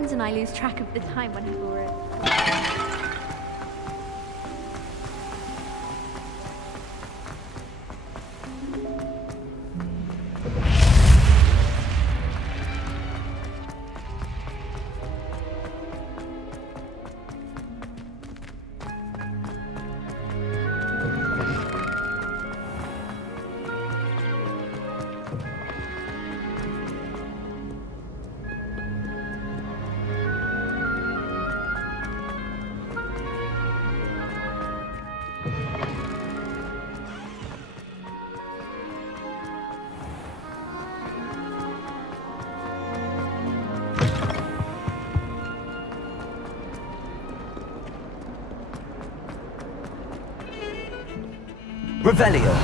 friends and I lose track of the time whenever we're... Revelio.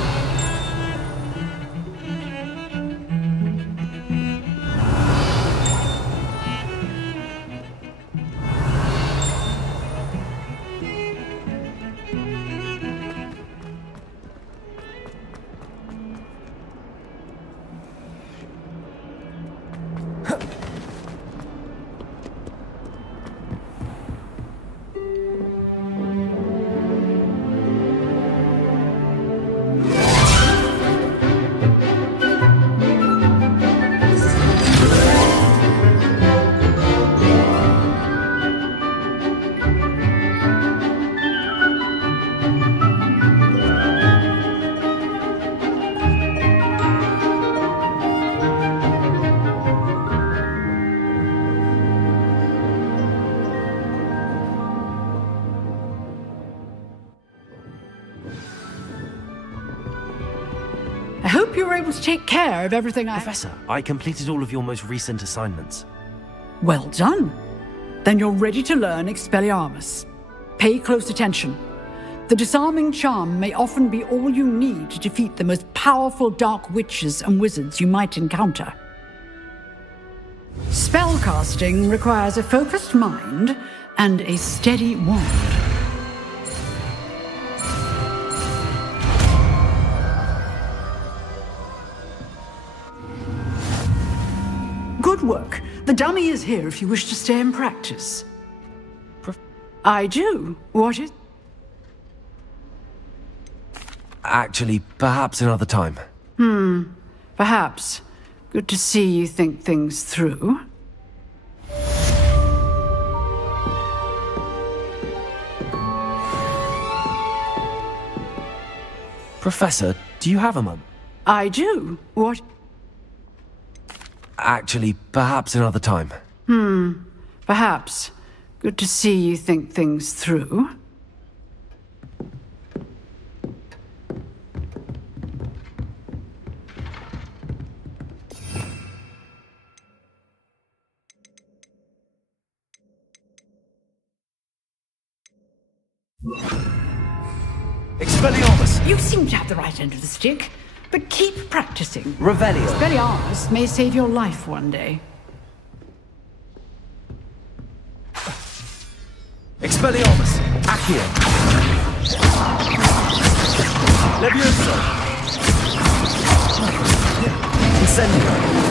I hope you were able to take care of everything Professor, I completed all of your most recent assignments. Well done. Then you're ready to learn Expelliarmus. Pay close attention. The disarming charm may often be all you need to defeat the most powerful dark witches and wizards you might encounter. Spellcasting requires a focused mind and a steady wand. Good work. The dummy is here if you wish to stay and practice. I do. What is... Actually, perhaps another time. Perhaps. Good to see you think things through. Professor, do you have a moment? I do. What... Actually, perhaps another time. Perhaps. Good to see you think things through. Expelliarmus. You seem to have the right end of the stick, but keep practicing. Revelio. Expelliarmus may save your life one day. Expelliarmus. Accio. Levioso. Incendio.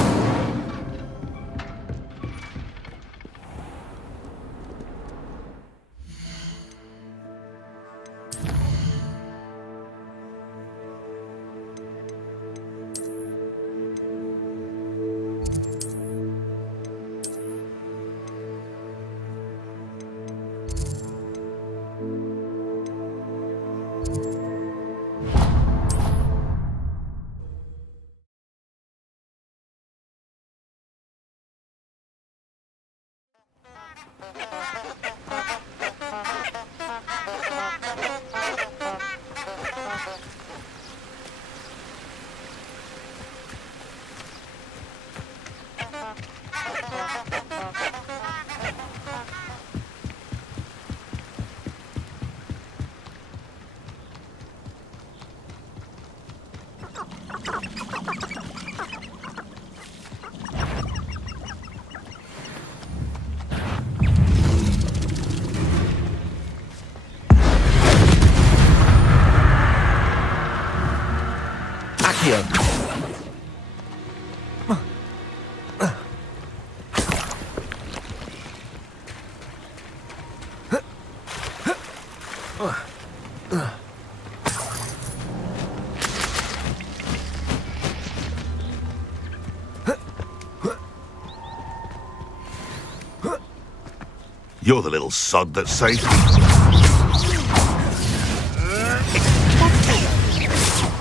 You're the little sod that saved me.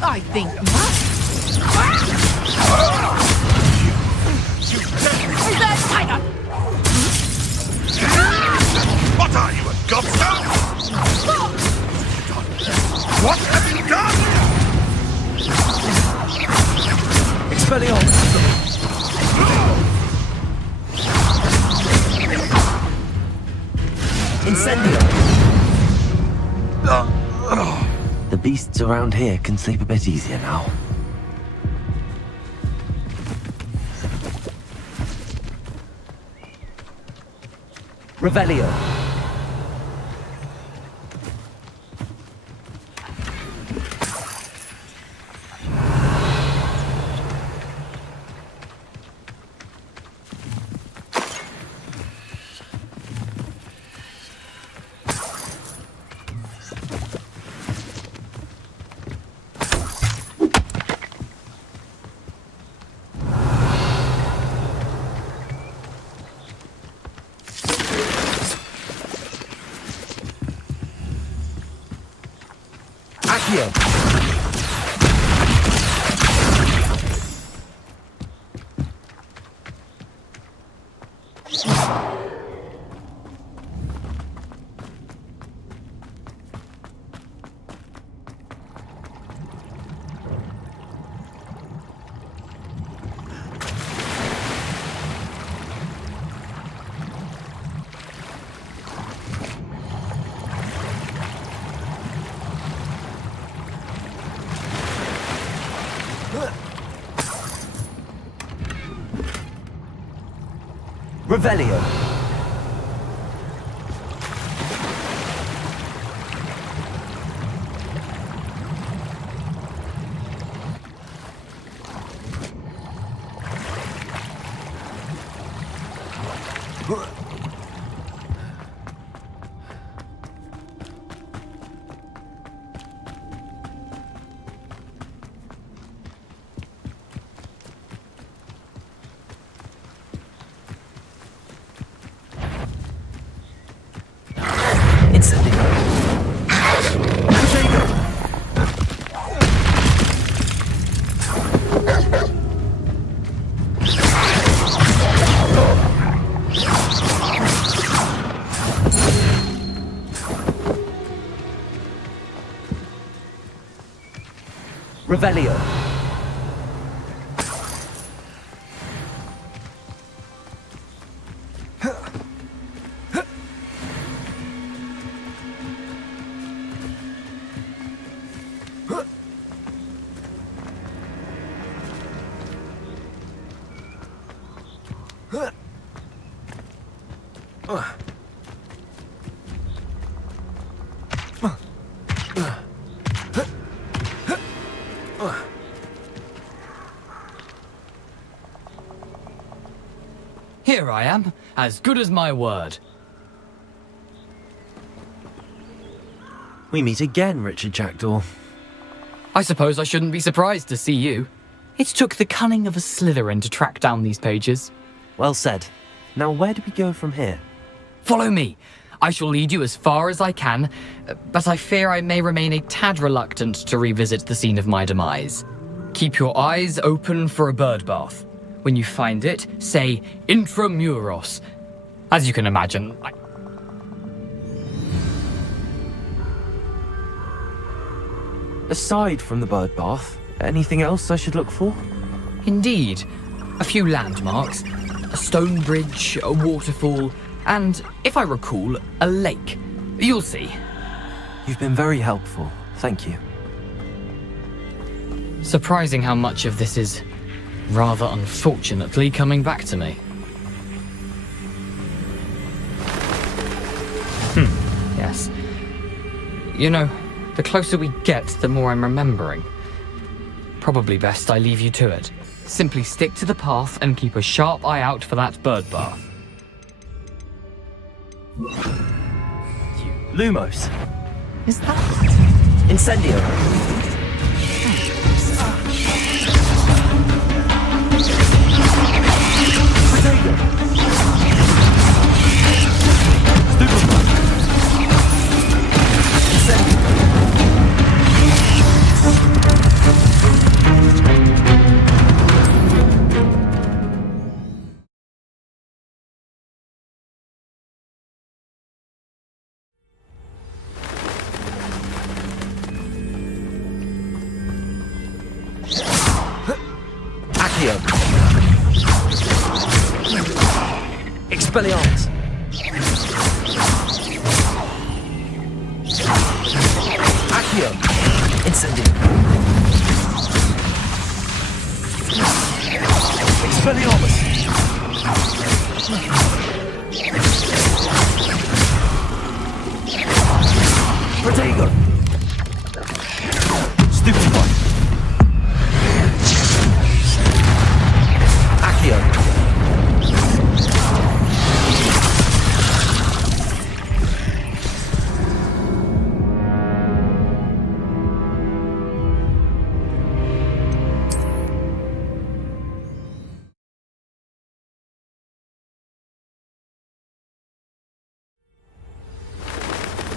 I think not. What are you, a gobstone? What have you done? Expelliarmus! Incendio! The beasts around here can sleep a bit easier now. Revelio! Accio! Revelio! Revelio! Here I am, as good as my word. We meet again, Richard Jackdaw. I suppose I shouldn't be surprised to see you. It took the cunning of a Slytherin to track down these pages. Well said. Now where do we go from here? Follow me. I shall lead you as far as I can, but I fear I may remain a tad reluctant to revisit the scene of my demise. Keep your eyes open for a bird bath. When you find it, say Intramuros. As you can imagine, Aside from the bird bath, anything else I should look for? Indeed. A few landmarks, a stone bridge, a waterfall, and, if I recall, a lake. You'll see. You've been very helpful. Thank you. Surprising how much of this is, rather unfortunately, coming back to me. Yes. You know, the closer we get, the more I'm remembering. Probably best I leave you to it. Simply stick to the path and keep a sharp eye out for that bird bath. Lumos! Is that... Incendio! Accio. Expelliarmus. Accio. Incendio. Expelliarmus. Protego. Stupefy. Accio.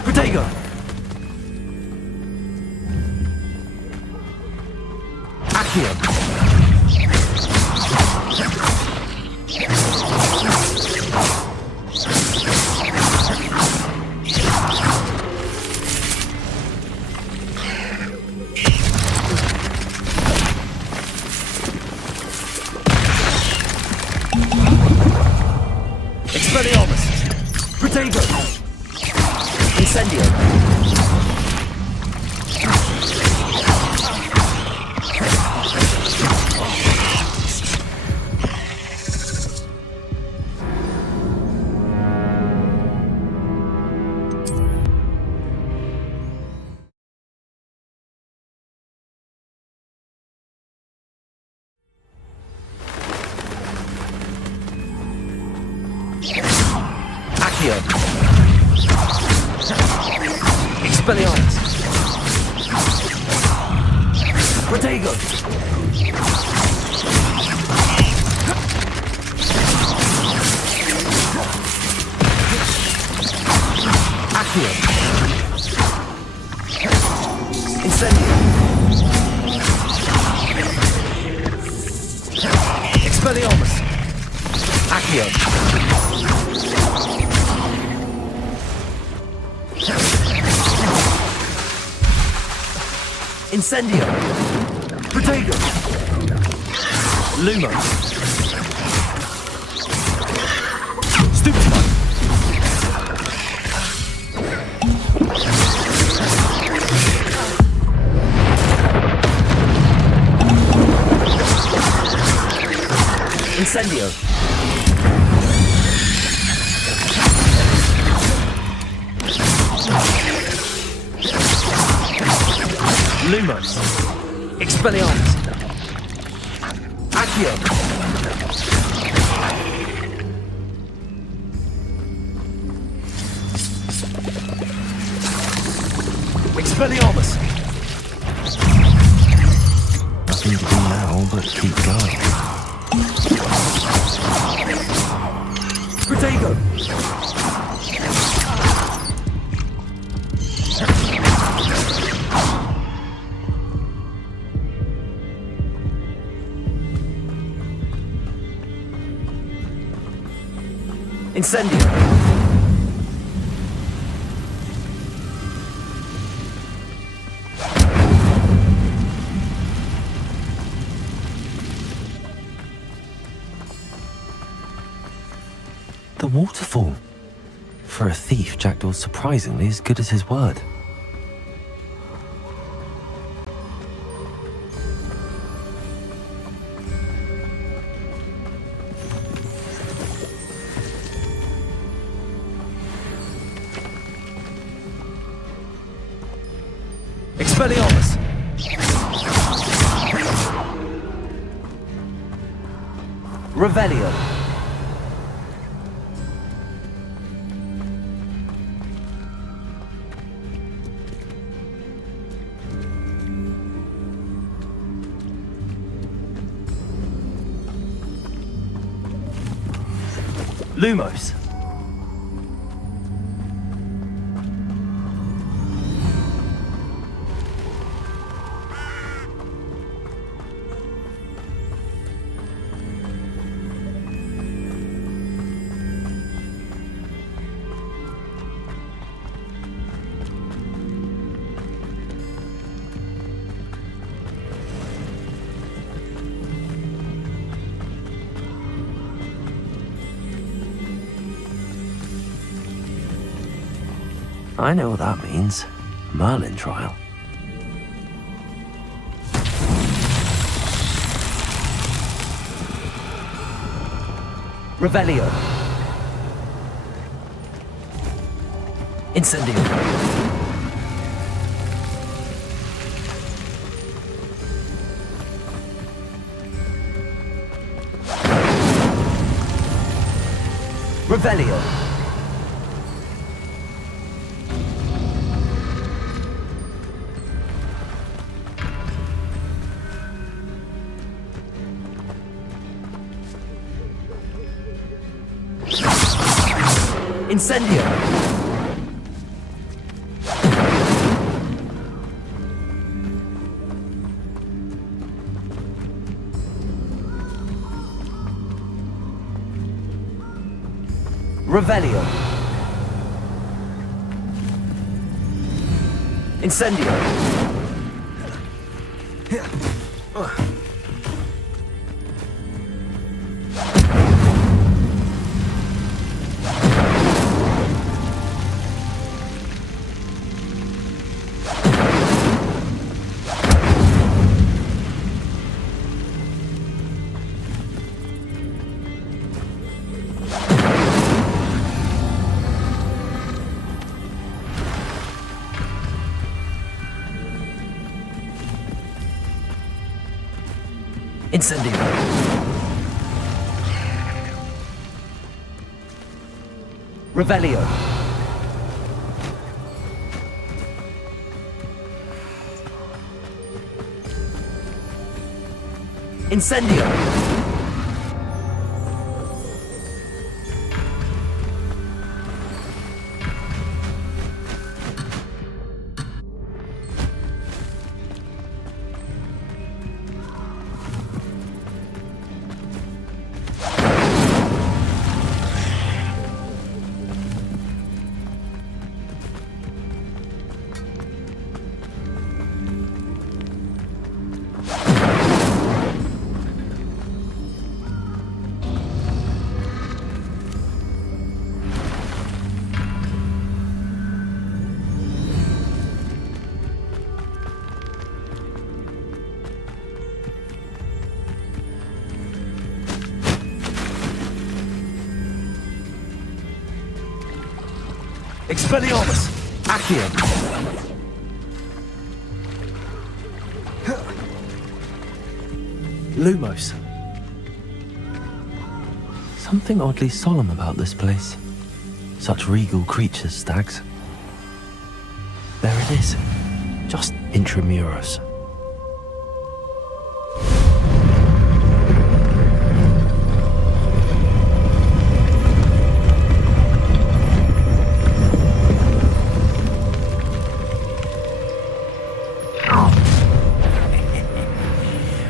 Protego. Accio. Expelliarmus. Protego. Incendio. Accio. Expelliarmus. Protego. Accio. Incendio. Expelliarmus. Accio. Incendio. Protego. Lumo. Stupefy. Incendio. Lumos. Expelliarmus. Accio. Expelliarmus. Nothing to do now but keep going. Protego. Incendio. The waterfall. For a thief, Jackdaw's surprisingly as good as his word. Expelliarmus. Revelio. Lumos. I know what that means. Merlin trial. Revelio. Incendio. Revelio. Incendio. Revelio. Incendio. Incendio. Revelio. Incendio. Expelliarmus! Accio! Lumos. Something oddly solemn about this place. Such regal creatures, stags. There it is. Just intramuros.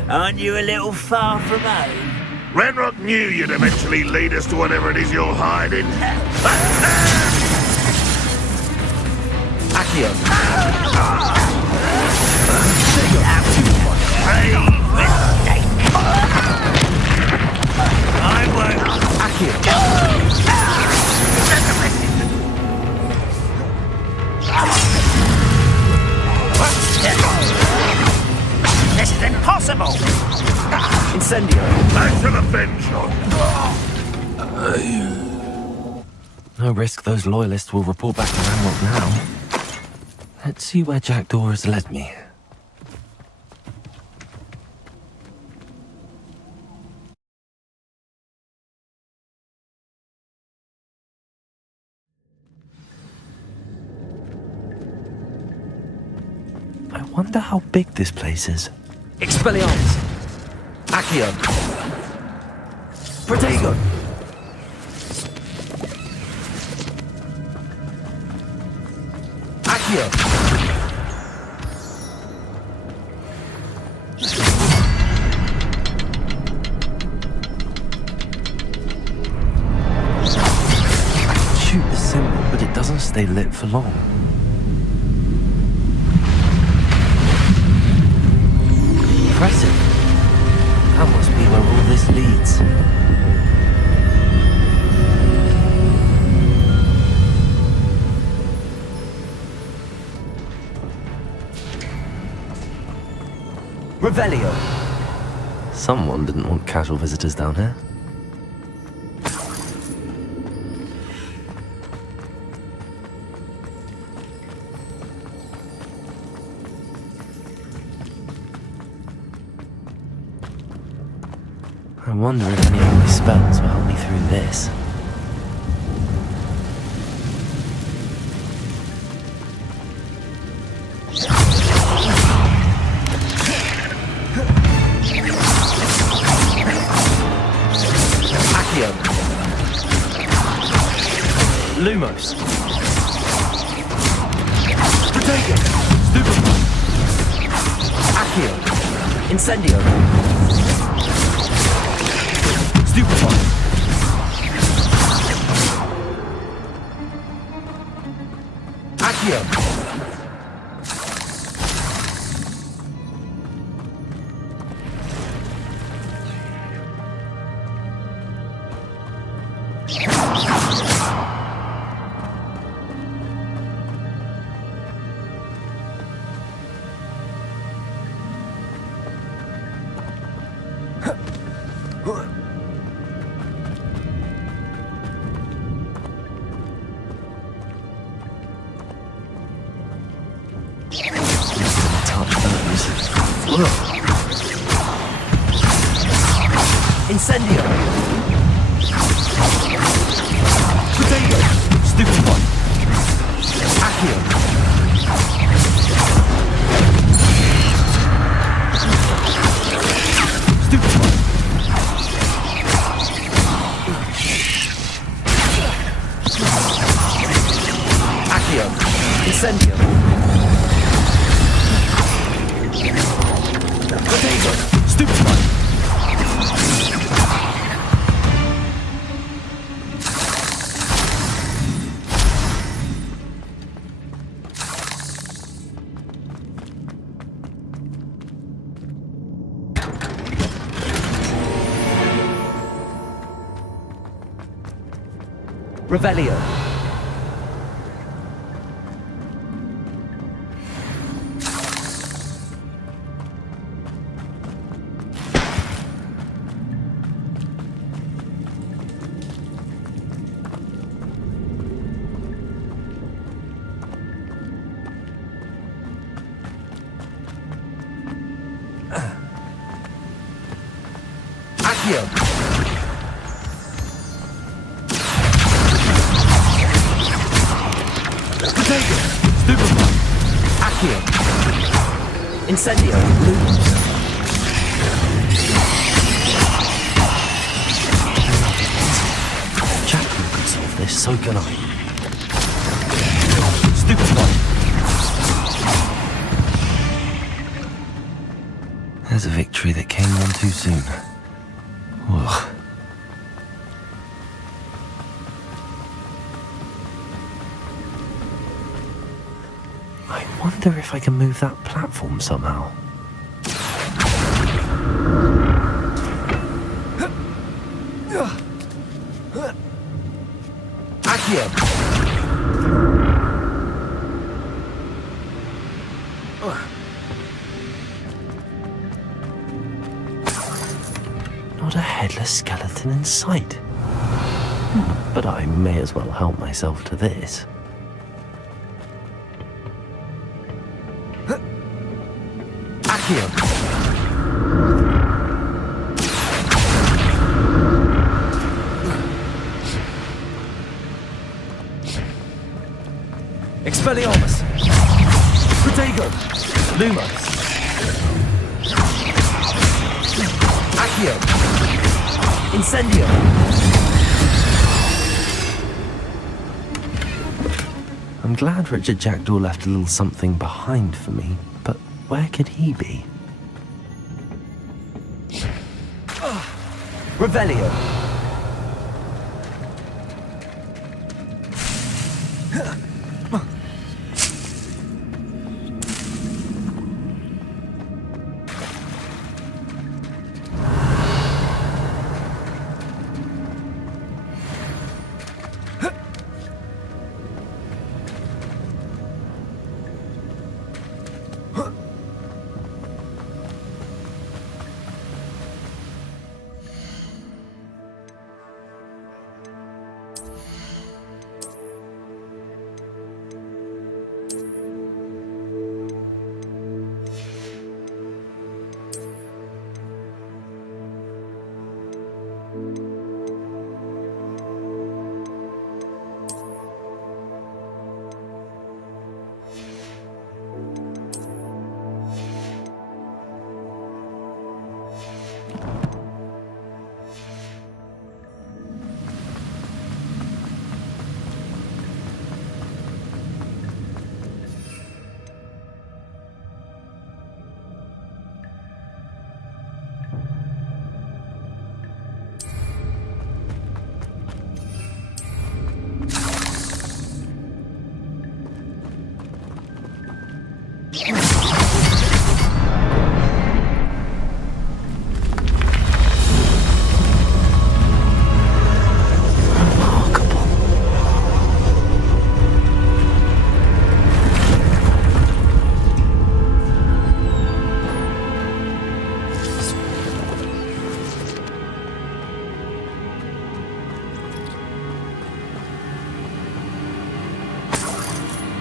Aren't you a little far from home? Renrock knew you'd eventually lead us to whatever it is you're hiding. Accio! I won't. This is impossible! Incendio! Back to the bench! No risk those loyalists will report back to Ranrock now. Let's see where Jackdaw has led me. I wonder how big this place is. Expelliarmus! Accio! Protego! Accio! Shoot the symbol, but it doesn't stay lit for long. Impressive. That must be where all this leads. Revelio. Someone didn't want casual visitors down here. I wonder if any of my spells will help me through this. Accio. Lumos. Protego. Stupefy. Accio. Incendio. Stupefy. Accio. Incendio. Protego. Stupefy. Accio. Stupefy. Accio. Incendio. Protego. Stupefy. Revelio. Accio. Protego. Stupefy. Accio. Incendio. Jackal could solve this, so can I. Stupefy. There's a victory that came on too soon. Ugh. I wonder if I can move that platform somehow. Accio. Not a headless skeleton in sight. But I may as well help myself to this. Accio. Expelliarmus. Protego. Lumos. Accio. Incendio. I'm glad Richard Jackdaw left a little something behind for me, but where could he be? Revelio.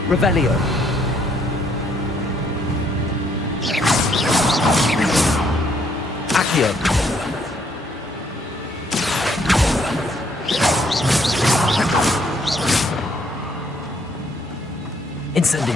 Revelio. Accio. Incendio.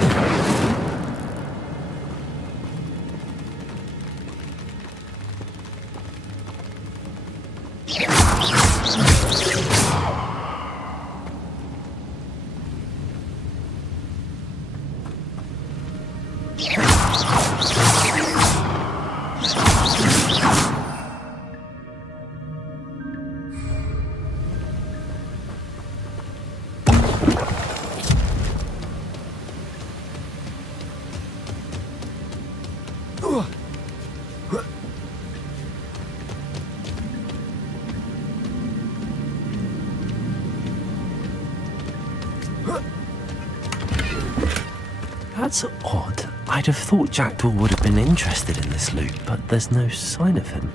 That's odd. I'd have thought Jackdaw would have been interested in this loot, but there's no sign of him.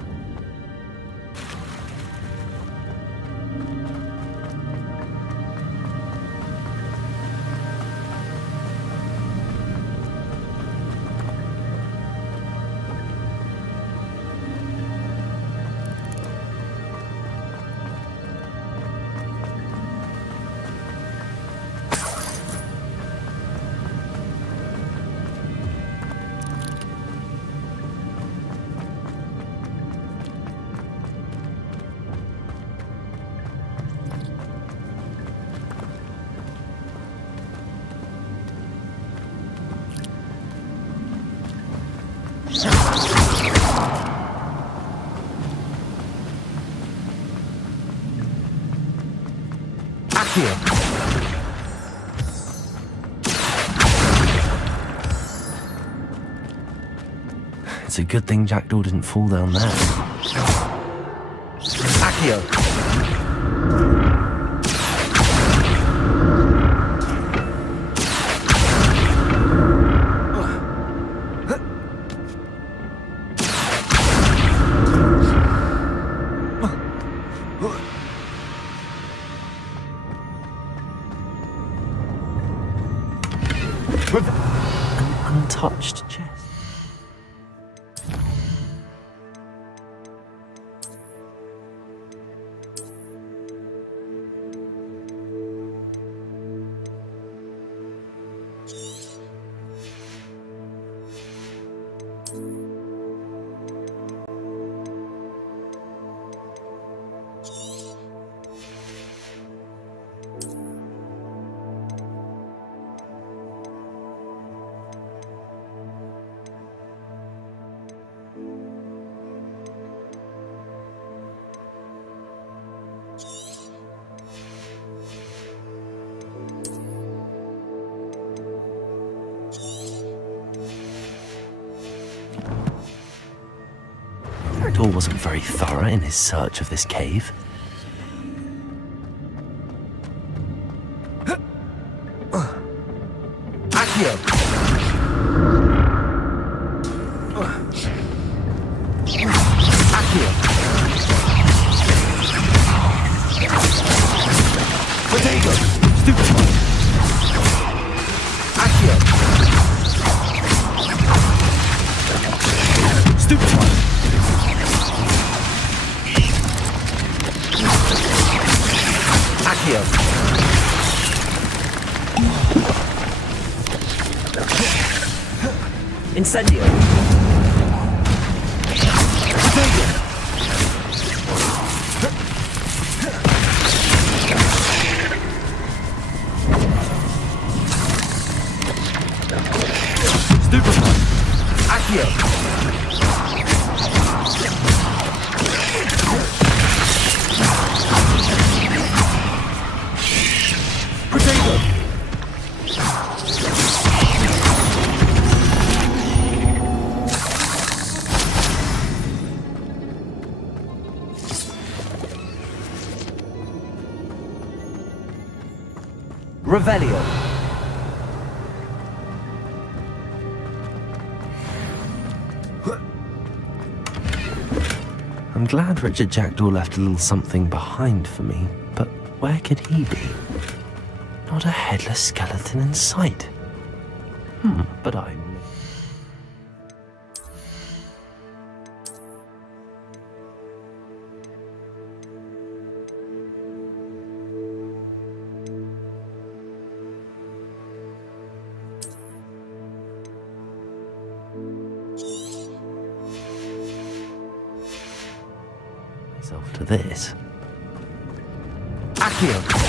It's a good thing Jackdaw didn't fall down there. Accio. An untouched chest. Jackdaw wasn't very thorough in his search of this cave. Accio. Accio. Potato. Stupid. Accio. Stupid. Accio. Incendio. Stupefy. Accio. Potato. Revelio. I'm glad Richard Jackdaw left a little something behind for me, but where could he be? Not a headless skeleton in sight. But I... myself to this. Accio.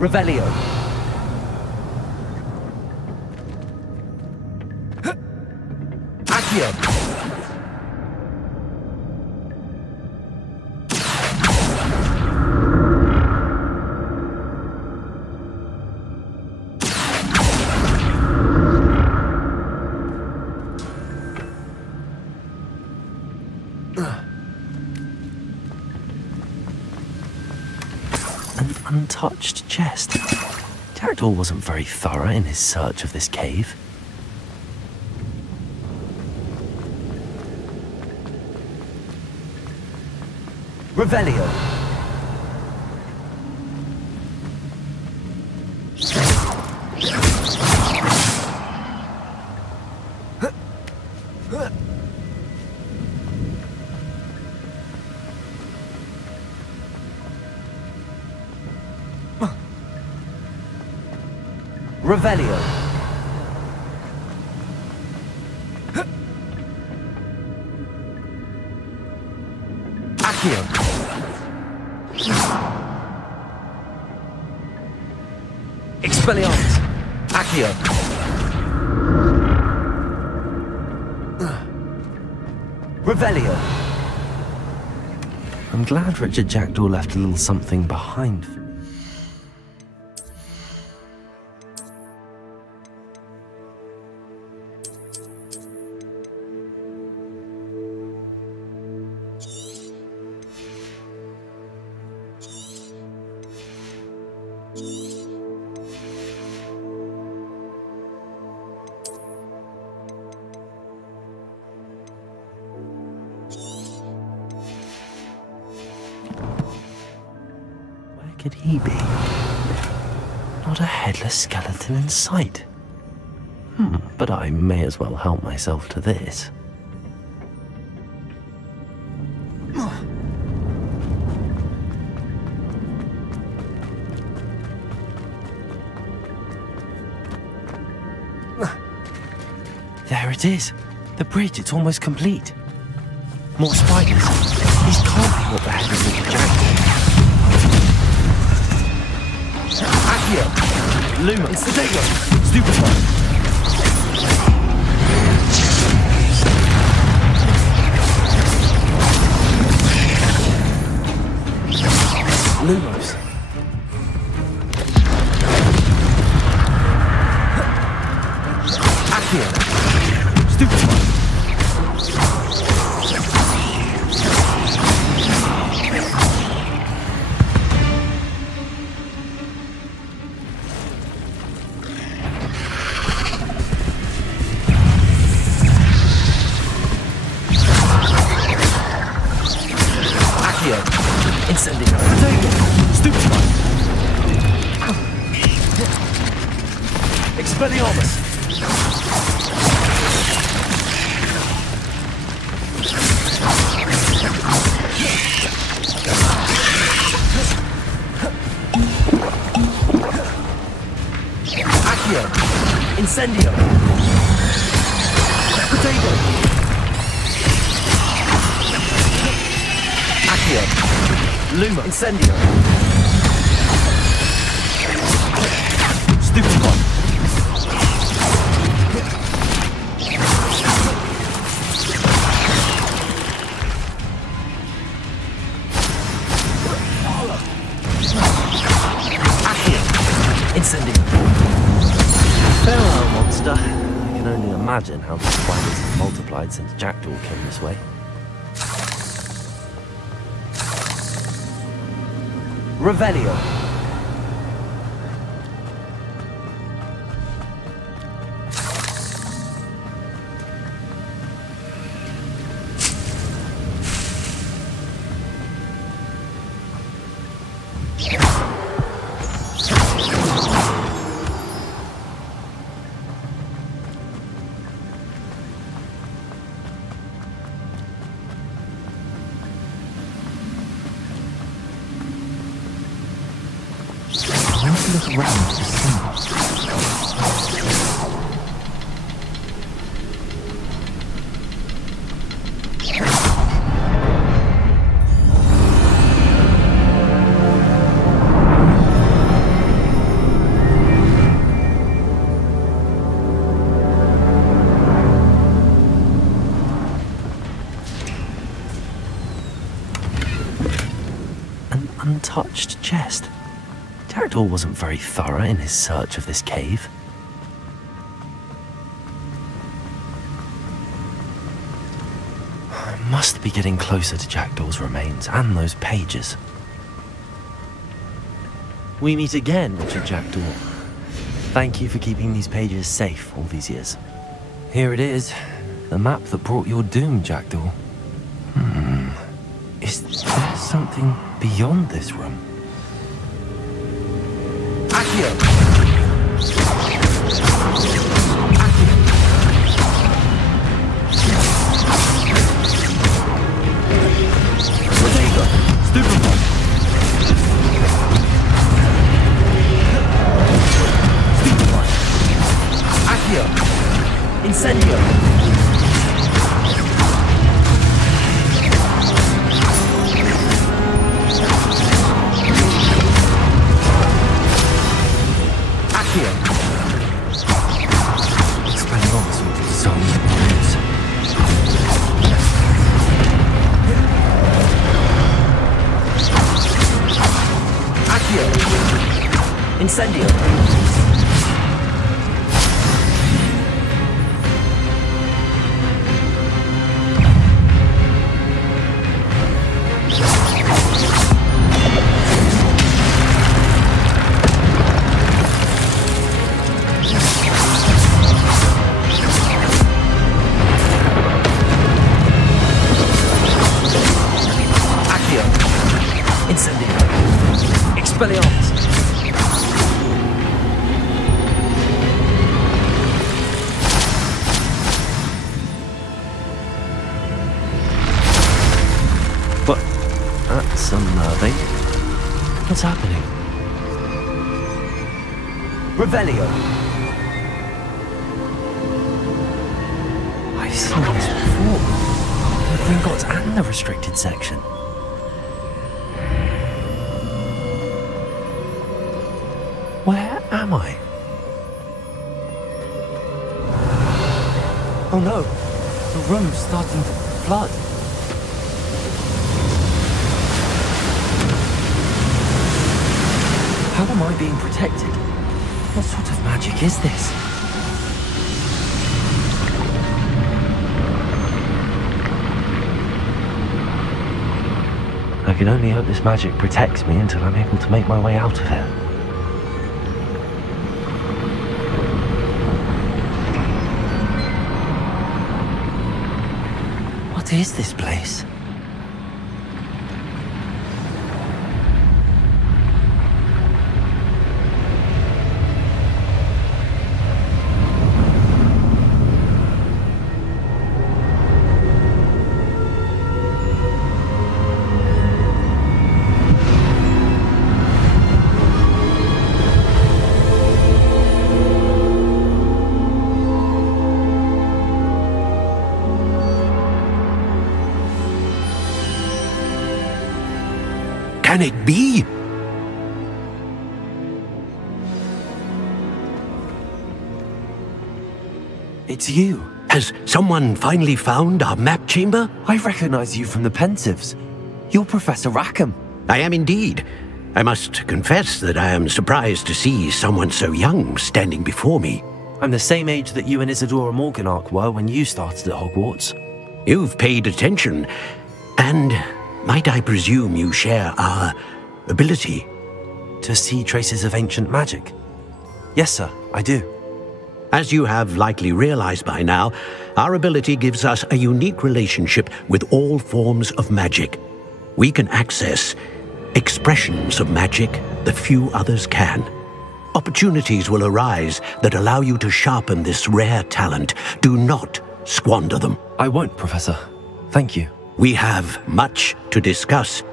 Revelio. Accio. Untouched chest. Jackdaw wasn't very thorough in his search of this cave. Revelio. Revelio. Accio. Expelliarmus. Accio. Revelio. I'm glad Richard Jackdaw left a little something behind. Could he be? Not a headless skeleton in sight. But I may as well help myself to this. There it is. The bridge, it's almost complete. More spiders. These can't be what the heck is with the jacket. Accio. Luma. Instantego. Stupefy. Lumos. Accio. Stupefy. Expelliarmus! Accio! Incendio! Potato! Accio! Luma! Incendio! Stupefy! I can only imagine how the spiders have multiplied since Jackdaw came this way. Revelio. Look around to see. An untouched chest. Jackdaw wasn't very thorough in his search of this cave. I must be getting closer to Jackdaw's remains and those pages. We meet again, Richard Jackdaw. Thank you for keeping these pages safe all these years. Here it is, the map that brought your doom, Jackdaw. Is there something beyond this room? Accio. Rodrigo. Stupefy. Stupefy. Accio. Incendio. Incendio. Accio. Incendio. Expelliarmus. That's unnerving. What's happening? Revelio. I've seen this before. The Gringotts and the restricted section. Where am I? Oh no! The room's starting to flood. How am I being protected? What sort of magic is this? I can only hope this magic protects me until I'm able to make my way out of here. What is this place? Can it be? It's you. Has someone finally found our map chamber? I recognize you from the Pensives. You're Professor Rackham. I am indeed. I must confess that I am surprised to see someone so young standing before me. I'm the same age that you and Isadora Morganach were when you started at Hogwarts. You've paid attention, and might I presume you share our ability? To see traces of ancient magic? Yes, sir, I do. As you have likely realized by now, our ability gives us a unique relationship with all forms of magic. We can access expressions of magic that few others can. Opportunities will arise that allow you to sharpen this rare talent. Do not squander them. I won't, Professor. Thank you. We have much to discuss.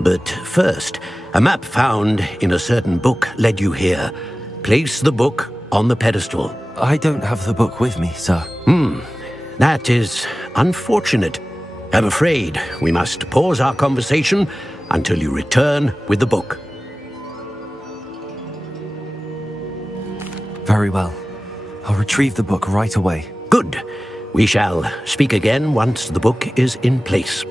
But first, a map found in a certain book led you here. Place the book on the pedestal. I don't have the book with me, sir. That is unfortunate. I'm afraid we must pause our conversation until you return with the book. Very well. I'll retrieve the book right away. Good. We shall speak again once the book is in place.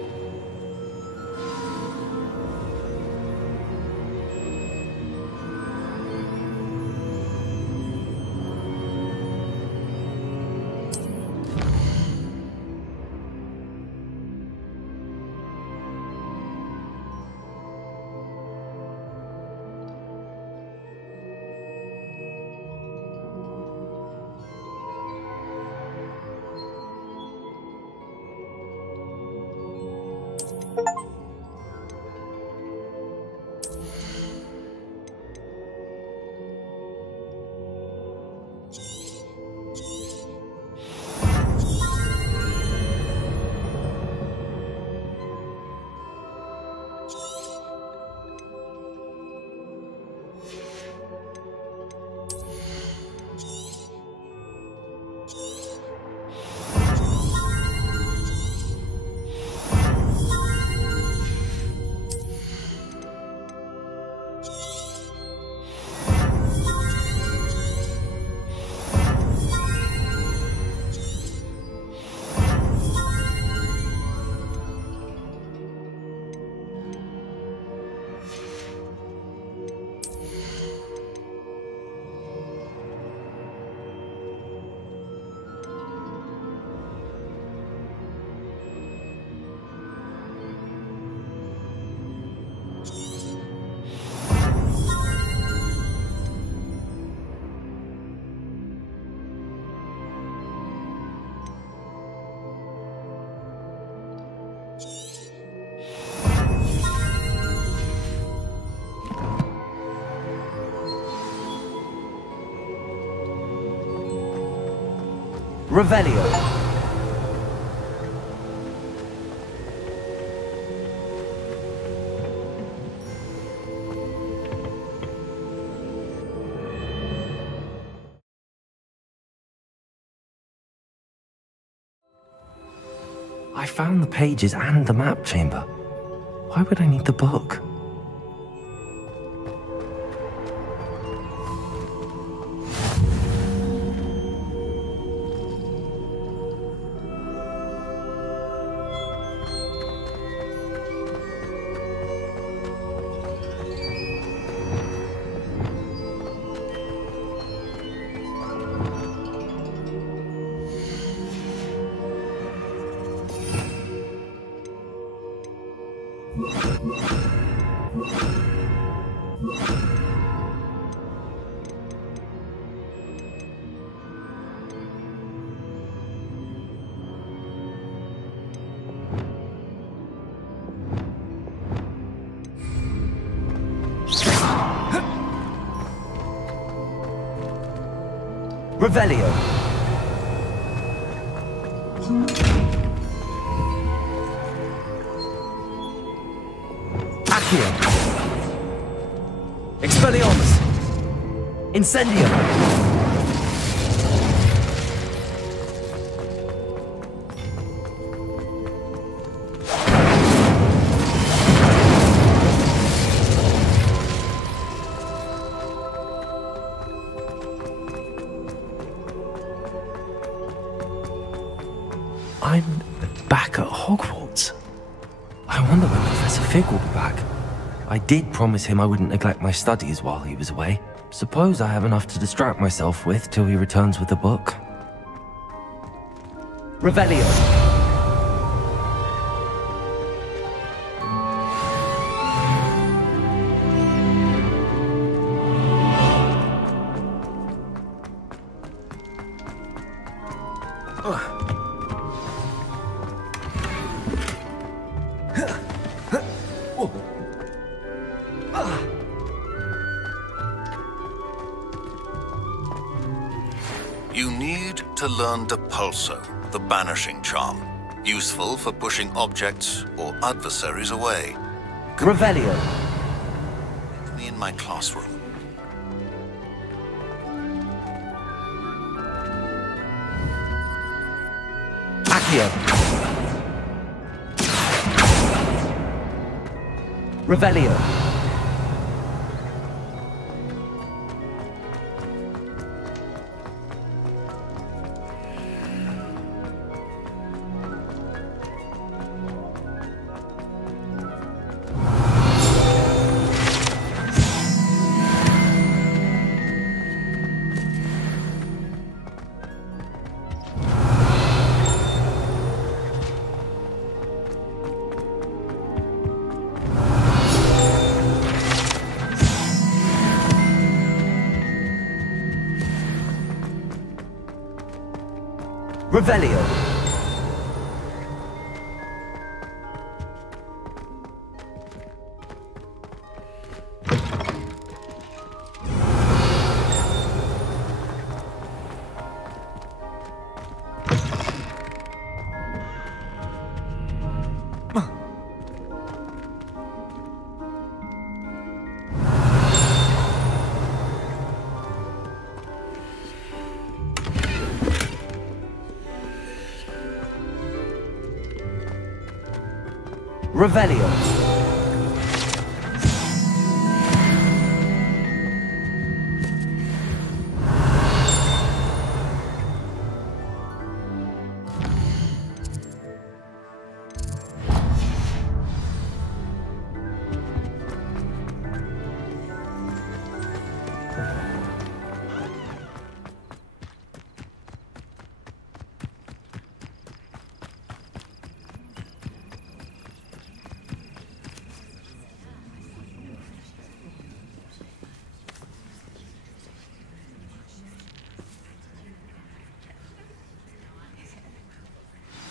Revelio. I found the pages and the map chamber. Why would I need the book? Revelio. Accio. Expelliarmus. Incendium. I'm back at Hogwarts. I wonder when Professor Fig will be back. I did promise him I wouldn't neglect my studies while he was away. suppose I have enough to distract myself with till he returns with the book. Revelio. You need to learn Depulso, the banishing charm, useful for pushing objects or adversaries away. Revelio. Meet me in my classroom. Accio. Revelio. Revelio. Revelio.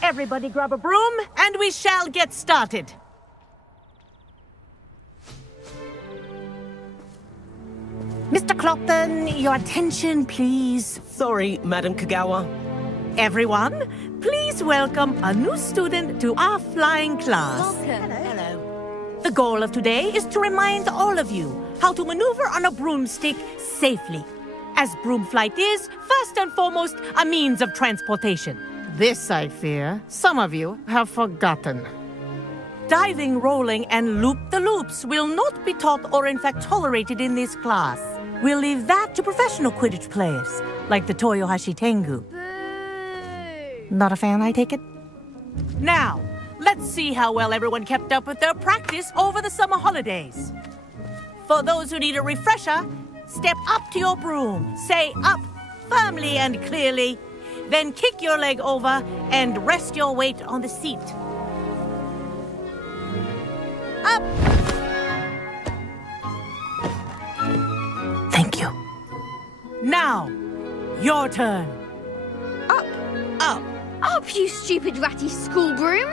Everybody grab a broom, and we shall get started. Mr. Clopton, your attention, please. Sorry, Madam Kagawa. Everyone, please welcome a new student to our flying class. Welcome. Hello. The goal of today is to remind all of you how to maneuver on a broomstick safely, as broom flight is, first and foremost, a means of transportation. This, I fear, some of you have forgotten. Diving, rolling, and loop-the-loops will not be taught or in fact tolerated in this class. We'll leave that to professional Quidditch players, like the Toyohashi Tengu. Boo! Not a fan, I take it? Now, let's see how well everyone kept up with their practice over the summer holidays. For those who need a refresher, step up to your broom, say up firmly and clearly, then kick your leg over and rest your weight on the seat. Up! Thank you. Now, your turn. Up! Up! Up, you stupid ratty school broom!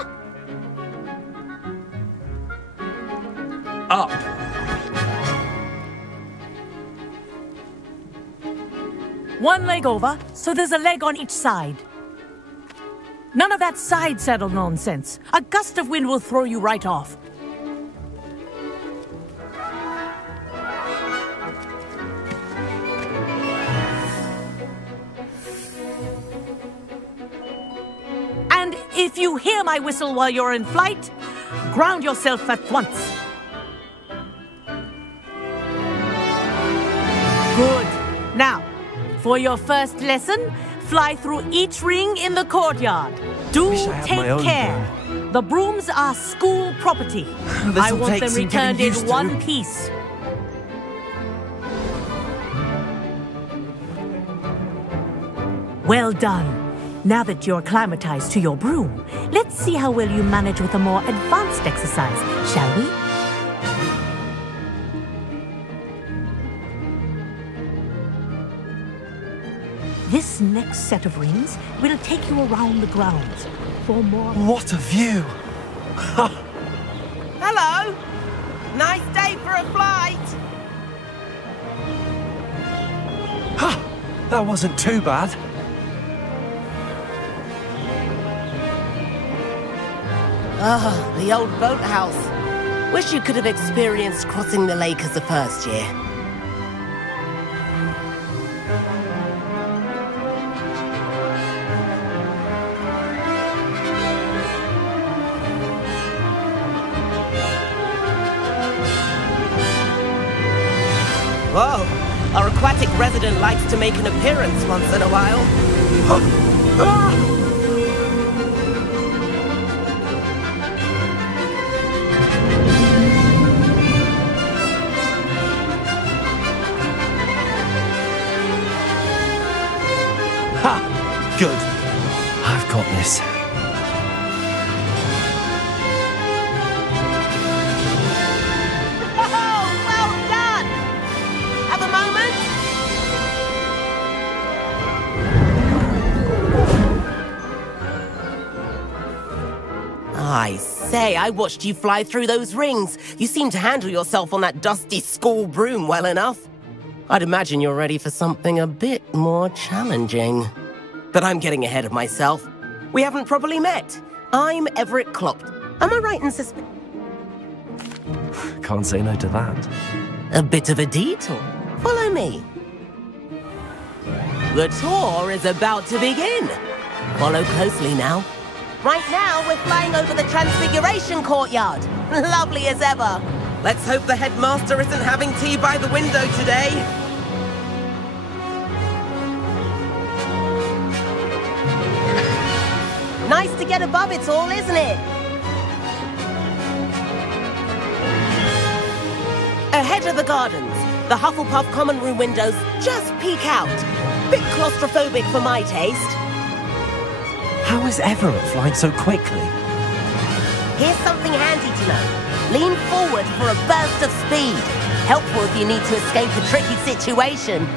Up. One leg over, so there's a leg on each side. None of that side saddle nonsense. A gust of wind will throw you right off. And if you hear my whistle while you're in flight, ground yourself at once. Good. Now, for your first lesson, fly through each ring in the courtyard. Do take care. The brooms are school property. I want them returned in one piece. Well done. Now that you're acclimatized to your broom, let's see how well you manage with a more advanced exercise, shall we? This next set of rings will take you around the grounds for more... What a view! Hello! Nice day for a flight! Ha! That wasn't too bad. Ah, the old boathouse. Wish you could have experienced crossing the lake as a first year. Whoa, our aquatic resident likes to make an appearance once in a while. Ha! Good. I've got this. I say, I watched you fly through those rings. You seem to handle yourself on that dusty school broom well enough. I'd imagine you're ready for something a bit more challenging. But I'm getting ahead of myself. We haven't properly met. I'm Everett Clopt. Am I right in suspecting? Can't say no to that. A bit of a detour. Follow me. The tour is about to begin. Follow closely now. Right now, we're flying over the Transfiguration Courtyard. Lovely as ever. Let's hope the headmaster isn't having tea by the window today. Nice to get above it all, isn't it? Ahead of the gardens, the Hufflepuff common room windows just peek out. Bit claustrophobic for my taste. How is Everett flying so quickly? Here's something handy to know. Lean forward for a burst of speed. Helpful if you need to escape a tricky situation.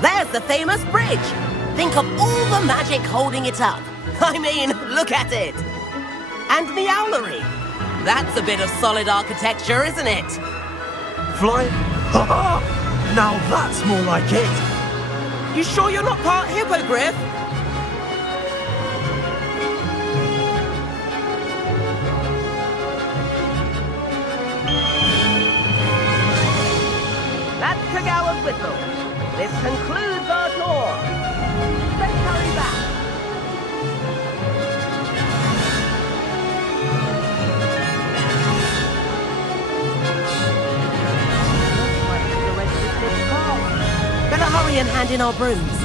There's the famous bridge. Think of all the magic holding it up. I mean, look at it. And the owlery. That's a bit of solid architecture, isn't it? Flying? Now that's more like it. You sure you're not part hippogriff? That's Kagawa's whistle. This concludes our tour. Let's hurry back. Better hurry and hand in our brooms.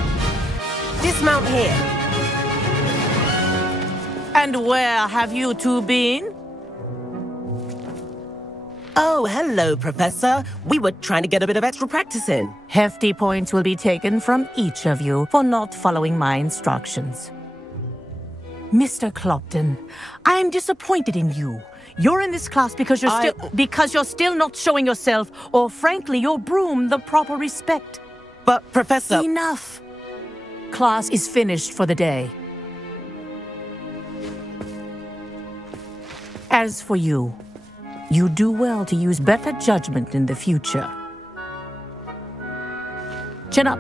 Dismount here. And where have you two been? Oh, hello, Professor. We were trying to get a bit of extra practice in. Hefty points will be taken from each of you for not following my instructions. Mr. Clopton, I'm disappointed in you. You're in this class because you're still not showing yourself, or frankly, your broom, the proper respect. But, Professor... Enough. Class is finished for the day. As for you, you do well to use better judgment in the future. Chin up.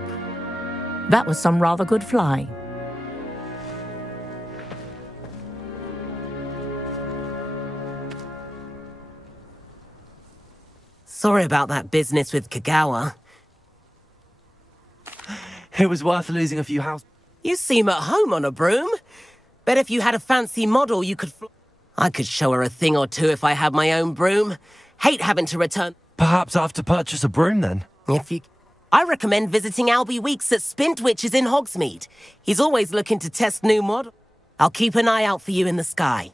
That was some rather good flying. Sorry about that business with Kagawa. It was worth losing a few house... You seem at home on a broom. Bet if you had a fancy model, you could I could show her a thing or two if I had my own broom. Hate having to return... Perhaps I have to purchase a broom, then? I recommend visiting Albie Weeks at Spintwitches in Hogsmeade. He's always looking to test new models. I'll keep an eye out for you in the sky.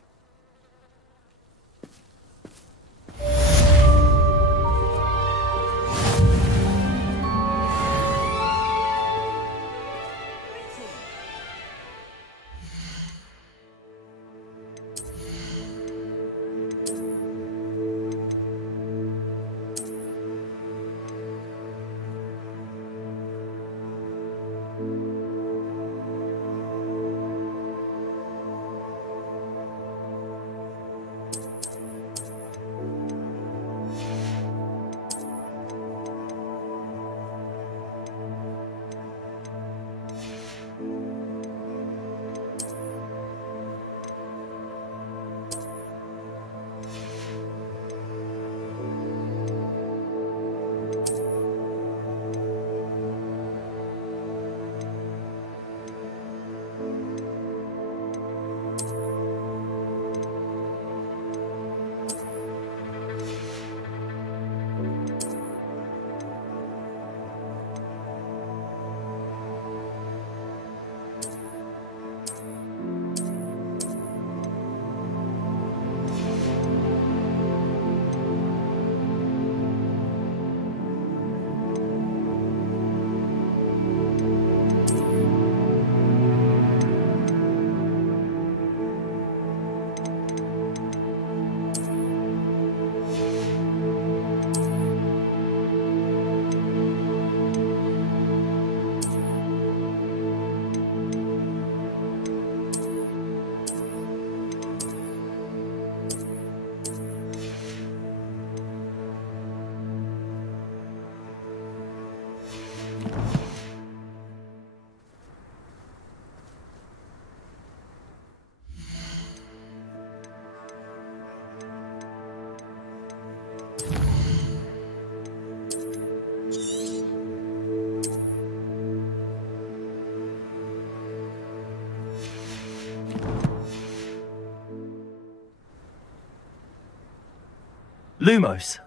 Lumos,